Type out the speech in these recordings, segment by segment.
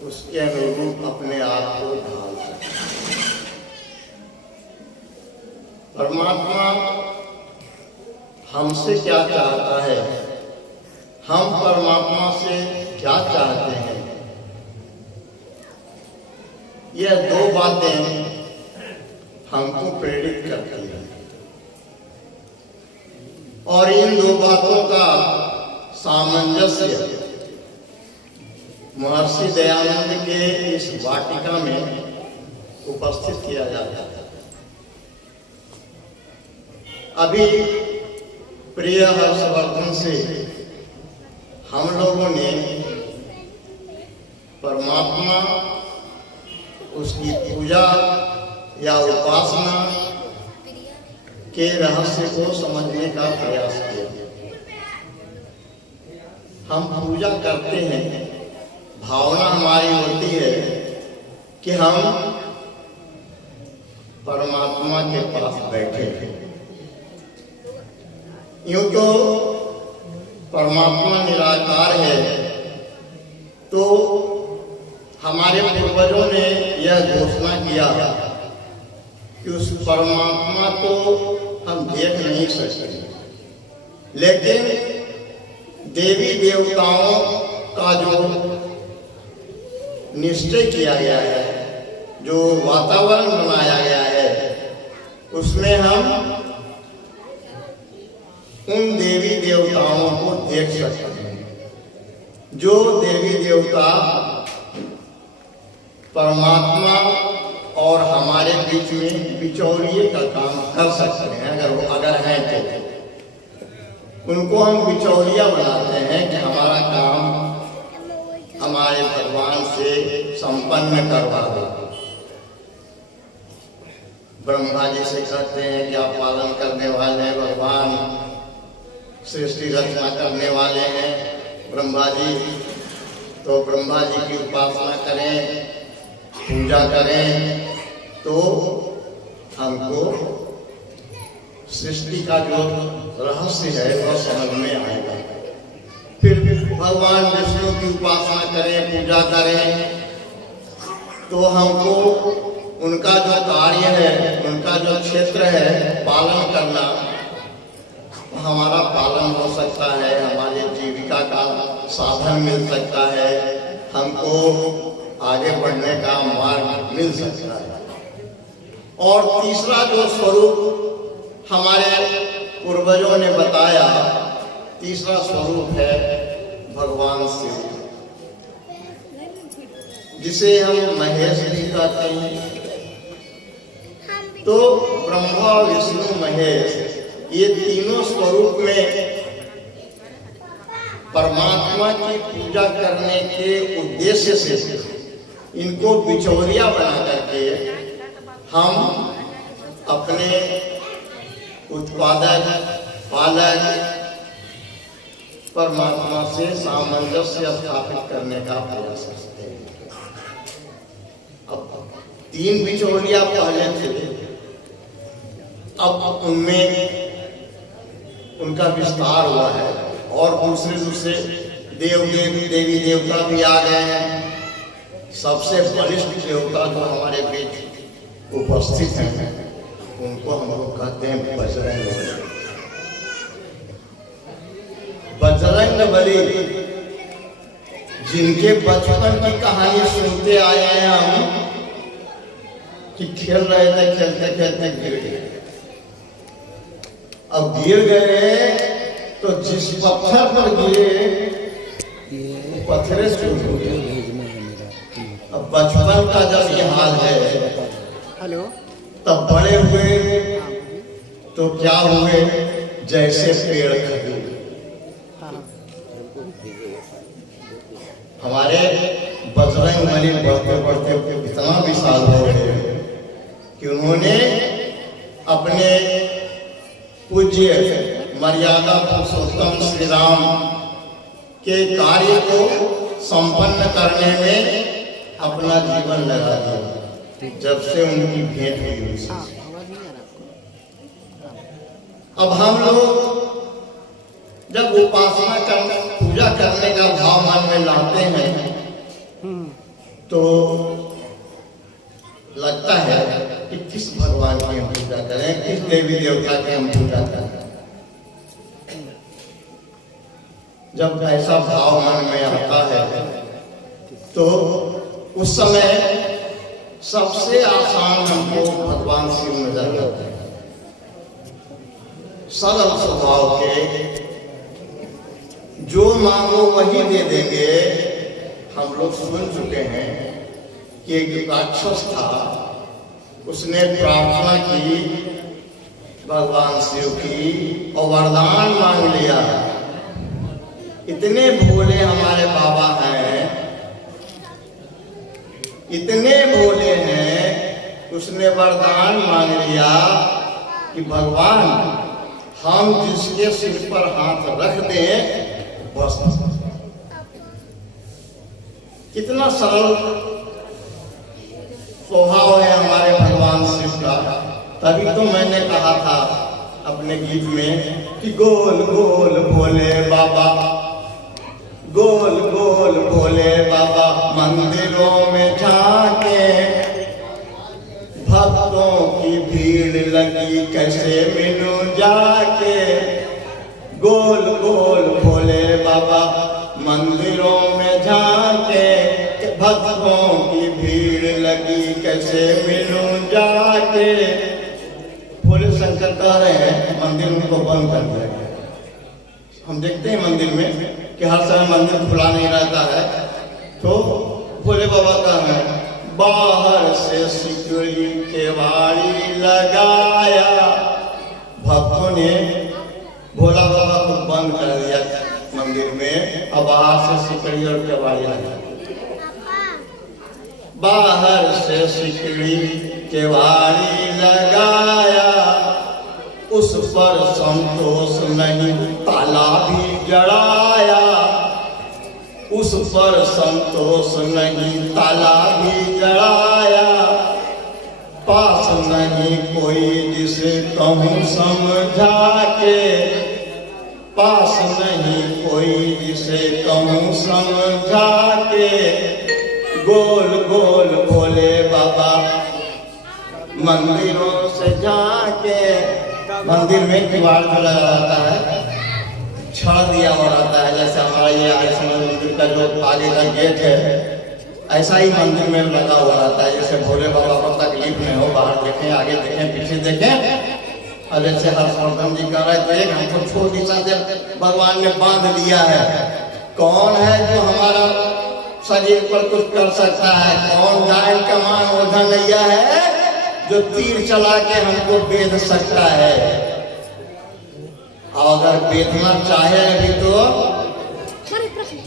उसके अनुरूप अपने आप को ढाल सकें। परमात्मा हमसे क्या चाहता है, हम परमात्मा से क्या चाहते हैं, यह दो बातें हमको प्रेरित करती हैं। और इन दो बातों का सामंजस्य महर्षि दयानंद के इस वाटिका में उपस्थित किया जाता है। अभी प्रिय हर्षवर्धन से हम लोगों ने परमात्मा, उसकी पूजा या उपासना के रहस्य को समझने का प्रयास किया। हम पूजा करते हैं, भावना हमारी होती है कि हम परमात्मा के पास बैठे हैं। यूं तो परमात्मा निराकार है, तो हमारे पूर्वजों ने यह घोषणा किया कि उस परमात्मा को हम देख नहीं सकते, लेकिन देवी देवताओं का जो निश्चय किया गया है, जो वातावरण बनाया गया है, उसमें हम उन देवी देवताओं को देख सकते हैं। जो देवी देवता परमात्मा और हमारे बीच में बिचौलिए का काम कर सकते हैं, अगर हैं तो उनको हम बिचौलिया बनाते हैं कि हमारा काम हमारे भगवान से संपन्न करवा दो। ब्रह्मा जी से कहते हैं कि आप पालन करने वाले हैं, भगवान सृष्टि रचना करने वाले हैं ब्रह्मा जी, तो ब्रह्मा जी की उपासना करें, पूजा करें, तो हमको सृष्टि का जो रहस्य है वह समझ में आएगा। फिर भगवान विष्णु की उपासना करें, पूजा करें, तो हमको उनका जो कार्य है, उनका जो क्षेत्र है पालन करना, हमारा पालन हो सकता है, हमारी जीविका का साधन मिल सकता है, हमको आगे बढ़ने का मार्ग मिल सकता है। और तीसरा जो स्वरूप हमारे पूर्वजों ने बताया, तीसरा स्वरूप है भगवान शिव, जिसे हम महेश भी कहते हैं। तो ब्रह्मा, विष्णु, महेश, ये तीनों स्वरूप में परमात्मा की पूजा करने के उद्देश्य से इनको बिचौलिया बना करके हम अपने उत्पादक, पालक परमात्मा से सामंजस्य स्थापित करने का प्रयास करते हैं। अब तीन बिचौलिया पहले थे, अब उनमें उनका विस्तार हुआ है और दूसरे देवी देवता भी आ गए हैं। सबसे बलिष्ठ देवता जो हमारे बीच उपस्थित हैं, उनको हम लोग कहते हैं बजरंग बली। बजरंग बली, जिनके बचपन की कहानी सुनते आए हैं हम, कि खेल रहे थे, खेलते खेलते गिर गए। अब गिर गए तो जिस पत्थर पर गिरे पत्थरे छूट गए। अब बचपन का जब ये हाल है, हेलो, तब बड़े हुए तो क्या हुए, जैसे पेड़ खड़े। हमारे बजरंग बली बढ़ते बढ़ते इतना विशाल हो गए कि उन्होंने अपने पूज्य मर्यादा पुरुषोत्तम श्री राम के कार्य को संपन्न करने में अपना जीवन लगा दिया, जब से उनकी भेंट हुई उनसे। अब हम लोग जब उपासना करने, पूजा करने का भाव मन में लाते हैं, तो लगता है कि किस भगवान की हम पूजा करें, किस देवी देवता की हम पूजा करें। जब ऐसा भाव मन में आता है तो उस समय सबसे आसान हमको भगवान शिव नजर आते हैं। सरल स्वभाव के, जो मांगो वही दे देंगे। हम लोग सुन चुके हैं कि एक राक्षस था, उसने प्रार्थना की भगवान शिव की और वरदान मांग लिया। इतने भोले हमारे बाबा हैं, इतने भोले हैं, उसने वरदान मांग लिया कि भगवान हम जिसके सिर पर हाथ रख दें बस। कितना सरल स्वभाव है हमारे भगवान शिव का। तभी तो मैंने कहा था अपने गीत में कि गोल गोल भोले बाबा, गोल गोल भोले बाबा मंदिरों में झांके, भक्तों की भीड़ लगी कैसे मिलूं जाके। गोल गोल भोले बाबा मंदिरों में झांके, भक्तों की भीड़ लगी कैसे मिलूं जाके। भोले शंकर कह रहे हैं मंदिर उनको बंद कर दिया गया। हम देखते हैं मंदिर में कि हर समय मंदिर खुला नहीं रहता है, तो भोले बाबा कह रहे हैं बाहर से सिक्योरिटी केवाड़ी लगाया। भक्तों ने भोला बाबा को बंद कर दिया मंदिर में, अब बाहर से सिकड़ी और केवाड़ी लगा। बाहर से सिकड़ी केवाड़ी लगाया, उस पर संतोष नहीं ताला भी जड़ाया। उस पर संतोष नहीं ताला भी जड़ाया। पास नहीं कोई जिसे कहूँ समझा के, पास नहीं कोई जिसे कहूँ समझा के। गोल गोल भोले बाबा मंदिरों से जाके। मंदिर में किवाड़ लगा रहता है, छड़ दिया हुआ रहता है, जैसे हमारा ये आयुष्मान मंदिर का जो आगे का गेट है, ऐसा ही मंदिर में लगा हुआ रहता है। जैसे भोले बाबा को तकलीफ में हो, बाहर देखें, आगे देखें, पीछे देखें। और जैसे हर्षवर्धन जी कह रहे थे हमको छोटी सा भगवान ने बांध दिया है। कौन है जो हमारा शरीर पर कुछ कर सकता है? कौन गाय कमान ओझा नैया है जो तीर चला के हमको बेध सकता है? और अगर बेधना चाहे अभी तो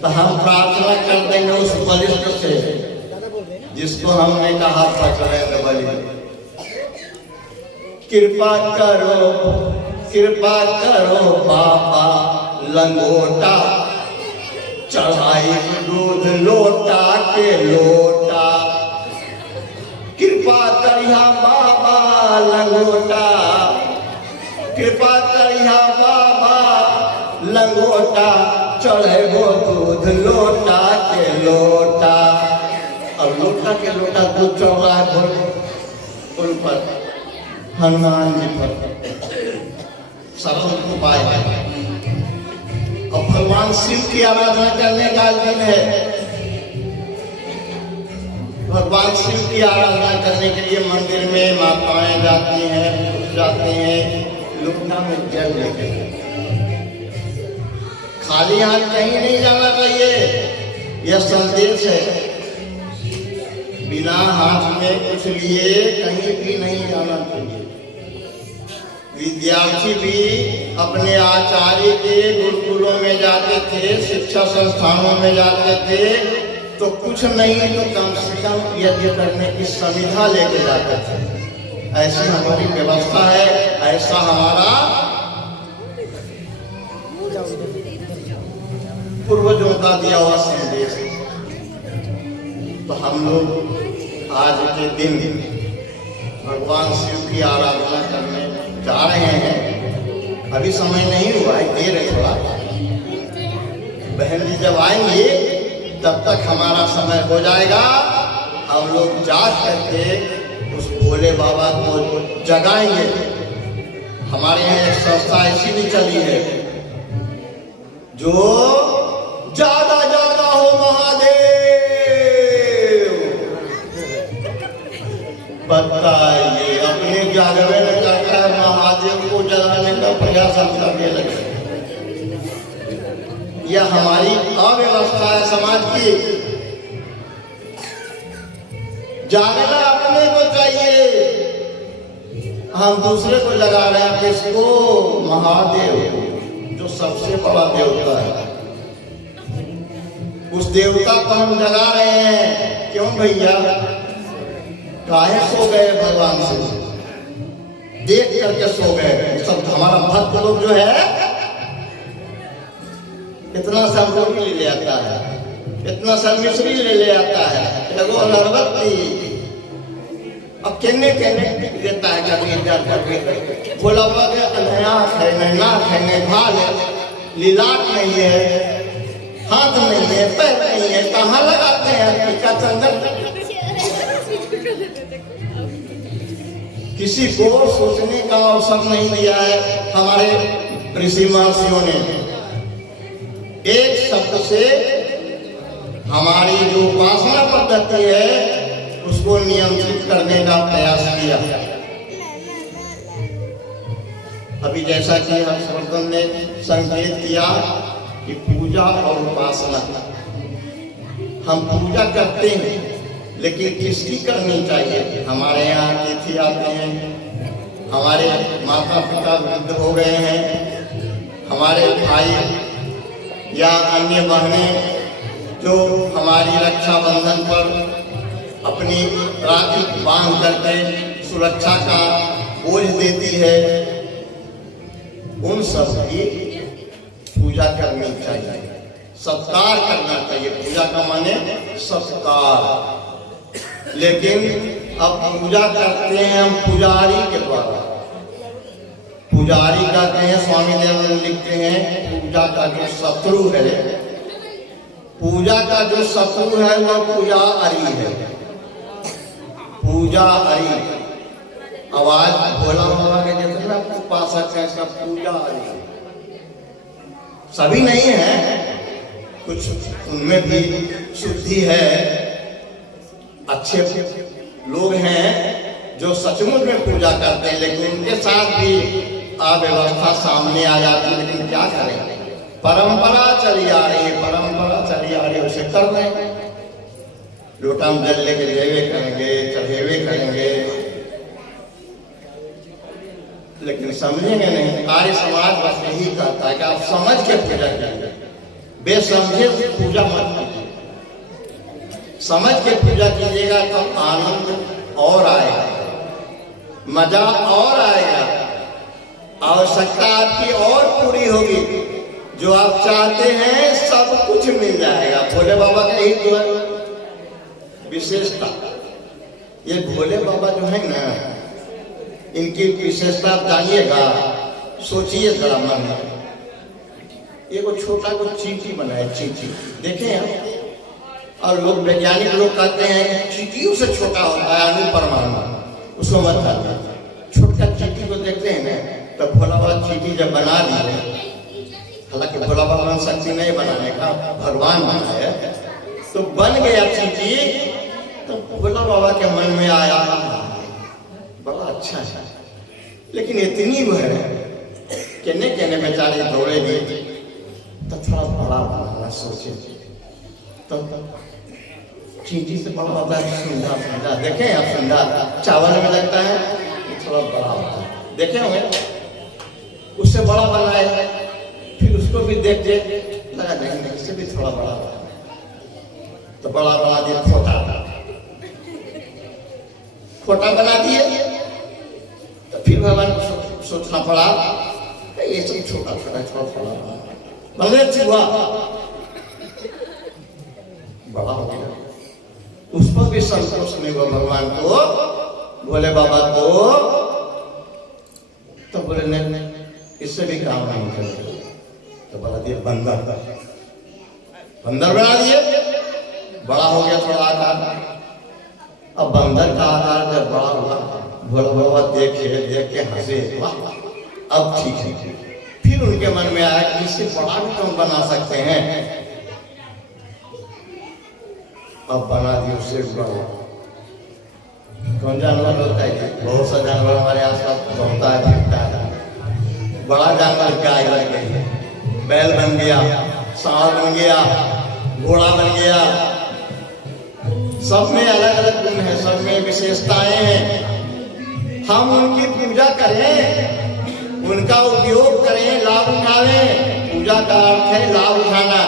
हम प्रार्थना कर देंगे उस बलिष्ठ से जिसको हमने कहा बजरंग बली। कृपा करो बाबा लंगोटा, चढ़ाई दूध लोटा के लोटा। कृपा करिया बाबा लंगोटा, कृपा करिया बाबा लंगोटा। चढ़े वो दूध लोटा के लोटा। और लोटा के लोटा दूध चढ़ रहा है उन पर, हनुमान जी पर। सरल उपाय है। और भगवान शिव की आराधना करने का दिन है। भगवान शिव की आराधना करने के लिए मंदिर में माताएं जाती हैं, जाते हैं लोटा में जल लेके। खाली हाथ कहीं नहीं जाना चाहिए, यह संदेश है। बिना हाथ में कुछ लिए कहीं भी नहीं जाना चाहिए। विद्यार्थी भी अपने आचार्य के गुरुकुलों में जाते थे, शिक्षा संस्थानों में जाते थे, तो कुछ नहीं तो कम से कम यज्ञ करने की संविधा लेके जाते थे। ऐसी हमारी व्यवस्था है, ऐसा हमारा पूर्वजों का दिया हुआ संदेश। तो हम लोग आज के दिन भगवान शिव की आराधना करने जा रहे हैं। अभी समय नहीं हुआ है, देर है थोड़ा। बहन जी जब आएंगे तब तक हमारा समय हो जाएगा। हम लोग जा करके उस भोले बाबा को जगाएंगे। हमारे यहाँ एक संस्था ऐसी भी चली है जो ज्यादा ज्यादा हो महादेव, बताइए अपने जागरण करता है, महादेव को जगाने का प्रयास हम करने लगे। यह हमारी अव्यवस्था है समाज की। जागना अपने को चाहिए, हम दूसरे को जगा रहे हैं। किसको? महादेव जो सबसे बड़ा देवता है, उस देवता को हम जगा रहे हैं। क्यों भैया? काहे सो गए? भगवान से देख करके सो गए। सब हमारा भक्त लोग जो है इतना सा रोटी ले आता है, इतना सा मिश्री ले आता है, एगो अगरबत्ती अब केने केने देता है। कभी बोला आँख है, नहीं नाक है, नहीं भाल है, लीलाट नहीं है, हाथ नहीं है, पैर नहीं है, कहाँ लगाते हैं टीका चंदन? किसी को सोचने का अवसर नहीं दिया है हमारे ऋषि महर्षियों ने। एक शब्द से हमारी जो उपासना पद्धति है उसको नियंत्रित करने का प्रयास किया। अभी जैसा कि हर्षवर्धन ने संकेत किया कि पूजा और उपासना, हम पूजा करते हैं लेकिन किसकी करनी चाहिए? हमारे यहाँ अतिथि आते हैं, हमारे माता पिता वृद्ध हो गए हैं, हमारे भाई या अन्य बहनें जो हमारी रक्षाबंधन पर अपनी राखी बांध करके सुरक्षा का बोझ देती है, उन सब की पूजा करनी चाहिए, सत्कार करना चाहिए। पूजा का माने सत्कार। लेकिन अब पूजा करते हैं हम पुजारी के द्वारा। पुजारी कहते हैं, स्वामी देवानंद लिखते हैं, पूजा का जो शत्रु है, पूजा का जो शत्रु है वह पूजा अरी है। पूजा अरी आवाज भोला बाबा के जितना उपासक है सब पूजा अरी। सभी नहीं है, कुछ उनमें भी शुद्धि है, अच्छे लोग हैं जो सचमुच में पूजा करते हैं, लेकिन उनके साथ भी अव्यवस्था सामने आ जाती है। लेकिन क्या करें, परंपरा चली आ रही है, परंपरा चली आ रही है, उसे कर रहे हैं। लोटा में जल लेके लेवे करेंगे, चढ़ेवे करेंगे, लेकिन समझेंगे नहीं। आर्य समाज बस यही कहता है कि आप समझ के पूजा कीजिए, बेसमझे पूजा मत कीजिए। समझ के पूजा कीजिएगा तो आनंद और आएगा, मजा और आएगा, आवश्यकता आपकी और पूरी होगी, जो आप चाहते हैं सब कुछ मिल जाएगा। भोले बाबा का यही तो है विशेषता। ये भोले बाबा जो है ना, इनकी विशेषता आप जानिएगा, सोचिए जरा मन में। ये को छोटा को चींटी बनाए, चींटी देखे हैं, और लोग वैज्ञानिक लोग कहते हैं कि चींटियों से छोटा होता है अणु परमाणु, उसको मत कहते। छोटा चींटी को देखते हैं ना, तो भोला बाबा चींटी जब बना दिए, हालांकि भोला बाबा शक्ति नहीं बनाने का, भगवान बनाया, तो बन गया चींटी। तो भोला बाबा के मन में आया बड़ा अच्छा है, लेकिन इतनी वो है कहने कहने बेचारी दौड़ेगी तो थोड़ा बड़ा बनाना सोचे। तो चींटी से बड़ा होता है सुंदर सुंदर, देखें आप सुंदर चावल में लगता है, थोड़ा बड़ा होता है, देखे होंगे। उससे बड़ा बनाए, फिर उसको भी देख देख लगा देखेंगे इससे भी थोड़ा बड़ा, तो बड़ा बना दिया, खोटा बना दिए। तो फिर भगवान को सोचना पड़ा, ये सब छोटा छोटा छोटा छोटा बने हुआ बड़ा हो गया। उस पर भी संतोष नहीं हुआ भगवान को, भोले बाबा को। तो बोले नहीं, इससे भी काम नहीं करेगा, तो बना दिया बंदर, बंदर बना दिए, बड़ा हो गया थोड़ा आकार। अब बंदर का आकार जब बड़ा हुआ, भोला बाबा देख के हंसे, अब ठीक है। फिर उनके मन में आया कि इससे बड़ा भी तो हम बना सकते हैं। अब बना दिया उससे बड़ा। कौन जानवर होता है? बहुत सा जानवर हमारे आसपास घूमता है, फिरता है। बड़ा जानवर गाय बन गई, बैल बन गया, सांड बन गया, घोड़ा बन गया। सब में अलग अलग गुण है, सब में विशेषताएं हैं। हम उनकी पूजा करें, उनका उपयोग करें, लाभ उठावें। पूजा का अर्थ है लाभ उठाना।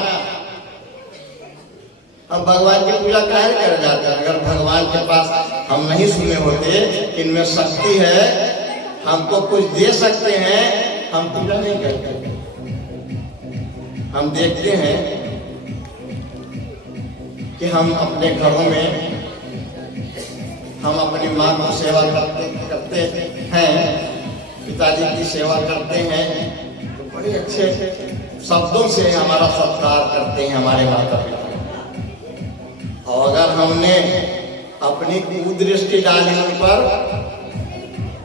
अब भगवान की पूजा काहे कर जाते हैं? अगर भगवान के पास हम नहीं सुने होते, इनमें शक्ति है, हमको कुछ दे सकते हैं, हम पूजा नहीं करते। हम देखते हैं कि हम अपने घरों में हम अपनी माँ की सेवा करते हैं, पिताजी की सेवा करते हैं, तो बड़े अच्छे शब्दों से हमारा सत्कार करते हैं हमारे माता पिता। और अगर हमने अपनी कुदृष्टि डाली उन पर,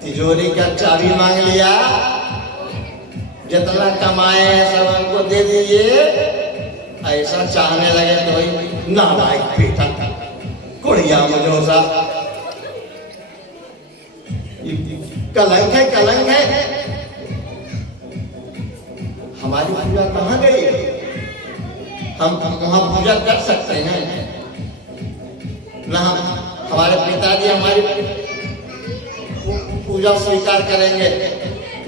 तिजोरी का चाबी मांग लिया, जितना कमाए हैं सब हमको दे दीजिए, ऐसा चाहने लगे तो भाई नालायक बेटा, कुड़िया मुझोसा, कलंक है, कलंक है। हमारी पूजा कहाँ गई? हम वहां पूजा कर सकते हैं ना? हमारे पिताजी हमारी पूजा स्वीकार करेंगे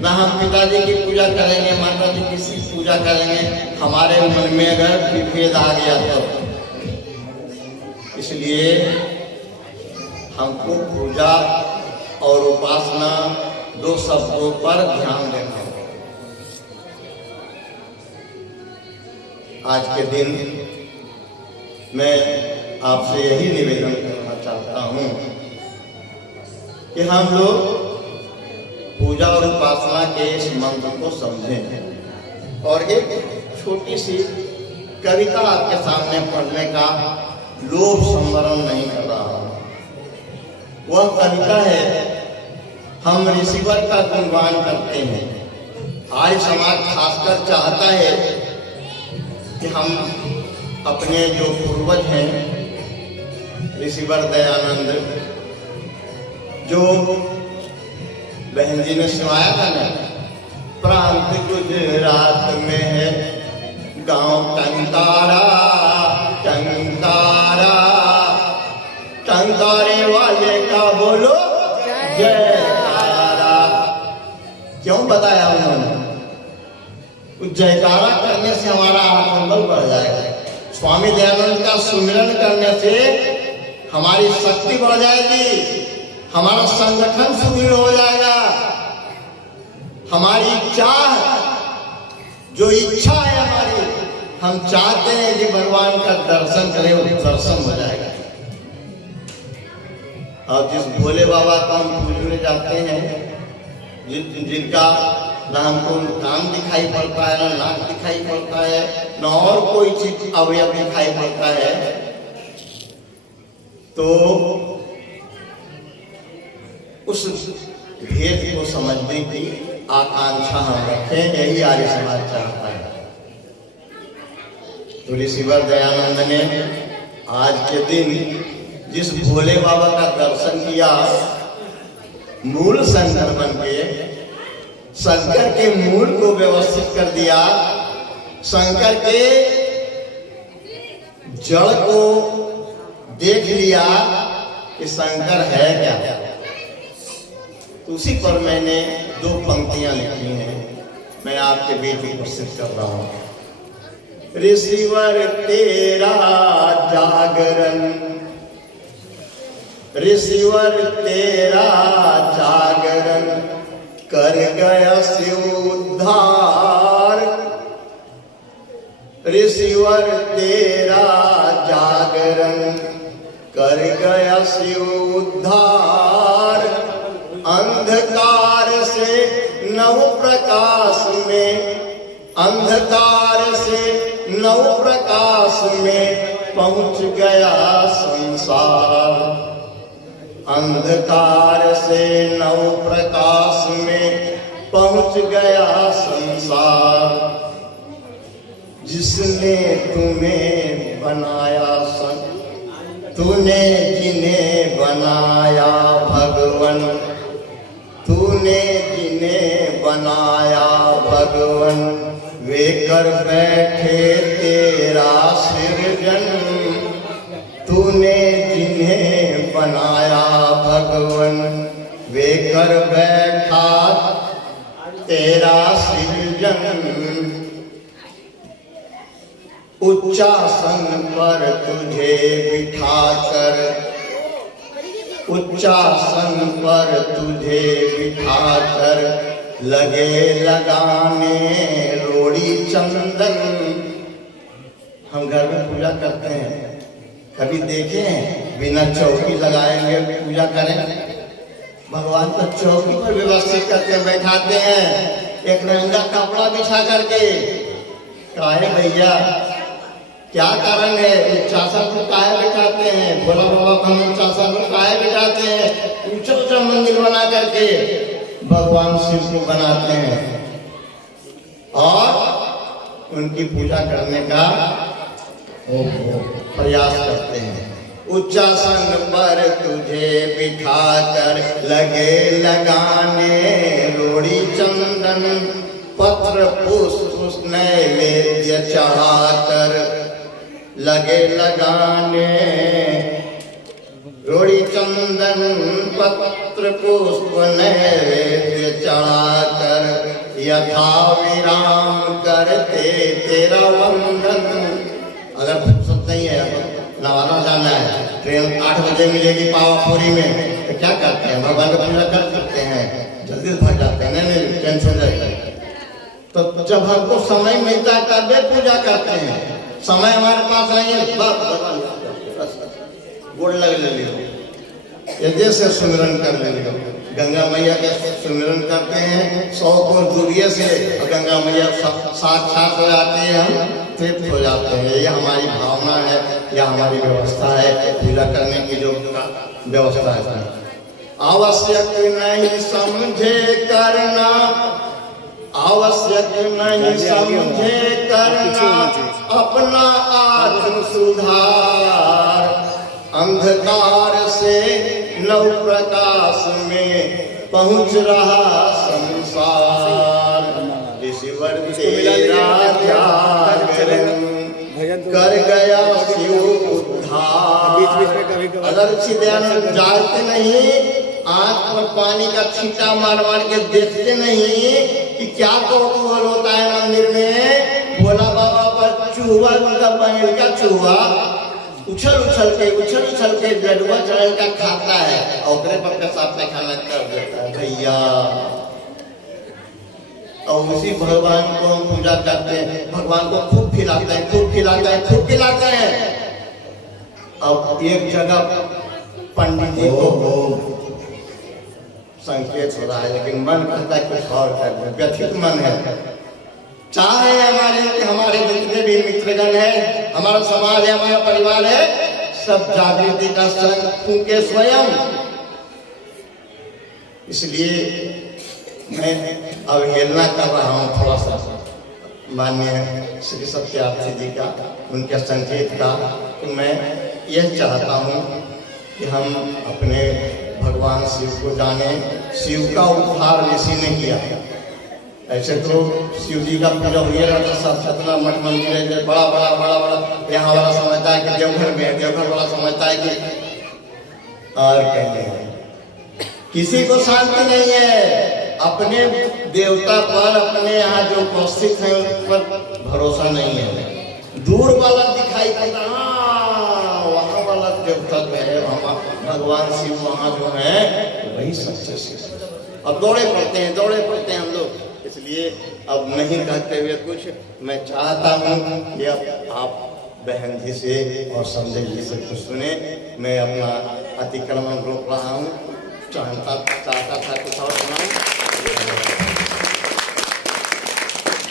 ना? हम पिताजी की पूजा करेंगे, माता जी की पूजा करेंगे? हमारे मन में अगर विभेद आ गया तो इसलिए हमको पूजा और उपासना दो शब्दों पर ध्यान देना है। आज के दिन मैं आपसे यही निवेदन करना चाहता हूं कि हम लोग पूजा और उपासना के इस मंत्र को समझें। और एक छोटी सी कविता आपके सामने पढ़ने का लोभ संवरण नहीं कर रहा हूं। वह कविता है, हम ऋषिवर का गुणगान करते हैं। आज समाज खासकर चाहता है कि हम अपने जो पूर्वज हैं, ऋषिवर दयानंद, जो बहन जी ने सुनाया था ना, प्रांत गुजरात में है गांव टंकारा, टंकारा, टंकारे वाले का बोलो जयकारा। क्यों बताया उन्होंने? जयकारा करने से हमारा आत्मबल बढ़ जाएगा। स्वामी दयानंद का सुमिरन करने से हमारी शक्ति बढ़ जाएगी, हमारा संगठन सुदृढ़ हो जाएगा। हमारी जो इच्छा है हमारी, हम चाहते हैं कि भगवान का दर्शन करें, वो दर्शन हो जाएगा। और जिस भोले बाबा को हम पूजने जाते हैं, जिनका ना हमको कान दिखाई पड़ता है, ना नाक दिखाई पड़ता है, ना और कोई चीज अवयव दिखाई पड़ता है, तो उस भेद को समझने की आकांक्षा हम रखें। यही आर्य समाज चाहता है। तो ऋषिवर दयानंद ने आज के दिन जिस भोले बाबा का दर्शन किया, मूल शंकर बन के शंकर के मूल को व्यवस्थित कर दिया, शंकर के जड़ को देख लिया कि शंकर है क्या। उसी पर मैंने दो पंक्तियां लिखी हैं, मैं आपके बीच उपस्थित कर रहा हूं। ऋषिवर तेरा जागरण, ऋषिवर तेरा जागरण, कर गया शिव उद्धार। ऋषिवर तेरा जागरण, कर गया शिव उद्धार। अंधकार से नव प्रकाश में, अंधकार से नव प्रकाश में पहुंच गया संसार। अंधकार से नव प्रकाश में पहुंच गया संसार। जिसने तुम्हें बनाया तूने जिन्हें बनाया भगवन, तूने जिन्हें बनाया भगवन, वे कर बैठे तेरा सृजन। तूने जिन्हें बनाया भगवन, वे कर बैठा तेरा सृजन। उच्चासन पर तुझे बिठाकर, उच्चासन पर तुझे बिठाकर, लगे लगाने रोड़ी चंदन। हम घर में पूजा करते हैं, कभी देखे हैं बिना चौकी लगाए हुए पूजा करें? भगवान को चौकी पर व्यवस्थित करके बैठाते हैं, एक रंगा कपड़ा बिछा करके। काहे भैया, क्या कारण है? उच्चासन को काहे बिठाते हैं? भोला बाबा को हम उच्चासन को काहे बिठाते हैं? ऊंचा ऊंचा मंदिर बना करके भगवान शिव को बनाते हैं और उनकी पूजा करने का प्रयास करते हैं। उच्चासन पर तुझे बिठाकर, लगे लगाने रोड़ी चंदन, पत्र पुष्प नैवेद्य चढ़ाकर, लगे लगाने रोड़ी चंदन, पत्र पुष्प नैवेद्य चढ़ाकर, यथा विराम करते तेरा वंदन। अगर फुर्सत नहीं है, नवादा जाना है, ट्रेन 8 बजे मिलेगी पावापुरी में, तो क्या करते हैं? भगवान की पूजा कर सकते हैं, जल्दी भाग जाते हैं, नहीं टेंशन जाएगी। तो जब हमको समय मिलता है तब भी पूजा करते हैं। समय हमारे पास नहीं है, गोड़ लग ले जैसे सुमिरन कर लेंगे। गंगा मैया के सुमिरन करते हैं 100 कोस दूरिये से, और गंगा मैया साक्षात हो जाती है, हम तृप्त हो जाते हैं। ये हमारी भावना है, यह हमारी व्यवस्था है पूजा करने की, जो व्यवस्था है। आवश्यक नहीं समझे करना, आवश्यक नहीं समझे करना अपना आत्म सुधार। अंधकार से नव प्रकाश में पहुंच रहा संसार। ईश्वर तेरा जागरण कर गया शिव उद्धार। अगर दयानंद जागते नहीं, आंख पर पानी का छींटा मार मार के देखते नहीं कि क्या कौतूहल होता है मंदिर में। भोला बाबा पर चूहा, उनका बैल का चूहा उछल उछल के लडुआ चढ़ का खाता है और अपने पर पेशाब पैखाना कर देता है भैया। और उसी भगवान को हम पूजा करते हैं, भगवान को खूब खिलाते हैं, खूब खिलाते हैं। अब एक जगह पंडित जी को संकेत हो रहा है, लेकिन मन कहता है कुछ और करना, व्यथित मन है। चाहे हमारे जितने भी मित्रगण है, हमारा समाज है, हमारा परिवार है, सब जागृति का संग फूंके स्वयं। इसलिए मैं अवहेलना कर रहा हूँ थोड़ा सा माननीय श्री सत्यार्थी जी का, उनके संकेत का। तो मैं यह चाहता हूँ कि हम अपने भगवान शिव को जाने। शिव का उद्धार ऋषि ने किया है। ऐसे तो शिव जी का पूजा हुआ रहता, सब छतना मठ मंदिर है, बड़ा यहाँ वाला समझता है कि देवघर में है, देवघर वाला समझता है कि और कहते हैं। किसी को शांति नहीं है, अपने देवता पर, अपने यहाँ जो उपस्थित है उन पर भरोसा नहीं है। दूर वाला दिखाई देता, वहाँ वाला देवता है, भगवान शिव वहाँ जो है वही सच्चे शिव। अब दौड़े पड़ते हैं हम लोग। इसलिए अब नहीं कहते हुए कुछ, मैं चाहता हूँ कि अब आप बहन जी से और संजय जी से कुछ सुने। मैं अपना अतिक्रमण रोक रहा हूँ, चाहता था कुछ और सुनाऊं।